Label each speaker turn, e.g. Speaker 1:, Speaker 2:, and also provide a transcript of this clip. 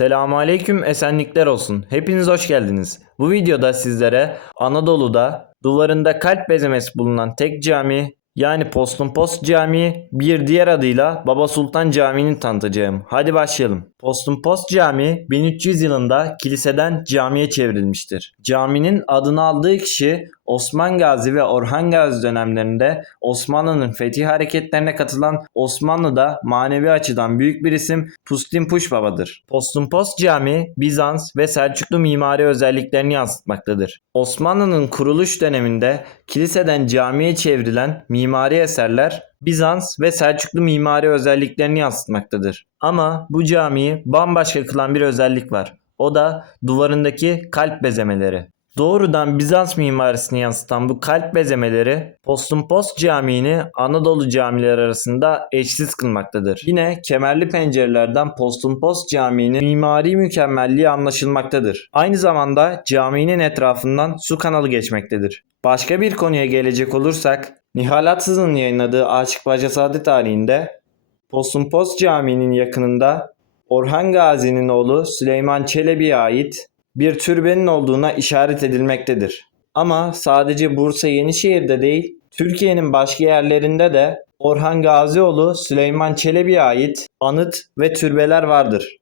Speaker 1: Selamun Aleyküm, esenlikler olsun. Hepiniz hoş geldiniz. Bu videoda sizlere Anadolu'da duvarında kalp bezemesi bulunan tek cami yani Postun Post Camii bir diğer adıyla Baba Sultan Camii'ni tanıtacağım. Hadi başlayalım. Postun Post Camii 1300 yılında kiliseden camiye çevrilmiştir. Caminin adını aldığı kişi Osman Gazi ve Orhan Gazi dönemlerinde Osmanlı'nın fetih hareketlerine katılan Osmanlı'da manevi açıdan büyük bir isim Pustin Puş Baba'dır. Postun Post Camii Bizans ve Selçuklu mimari özelliklerini yansıtmaktadır. Osmanlı'nın kuruluş döneminde kiliseden camiye çevrilen mimari eserler Bizans ve Selçuklu mimari özelliklerini yansıtmaktadır. Ama bu camiyi bambaşka kılan bir özellik var. O da duvarındaki kalp bezemeleri. Doğrudan Bizans mimarisini yansıtan bu kalp bezemeleri Postun Post Camii'ni Anadolu camileri arasında eşsiz kılmaktadır. Yine kemerli pencerelerden Postun Post Camii'nin mimari mükemmelliği anlaşılmaktadır. Aynı zamanda caminin etrafından su kanalı geçmektedir. Başka bir konuya gelecek olursak Nihal Atsız'ın yayınladığı Aşık Bacasade tarihinde Postun Post Camii'nin yakınında Orhan Gazi'nin oğlu Süleyman Çelebi'ye ait bir türbenin olduğuna işaret edilmektedir. Ama sadece Bursa Yenişehir'de değil, Türkiye'nin başka yerlerinde de Orhan Gazioğlu Süleyman Çelebi'ye ait anıt ve türbeler vardır.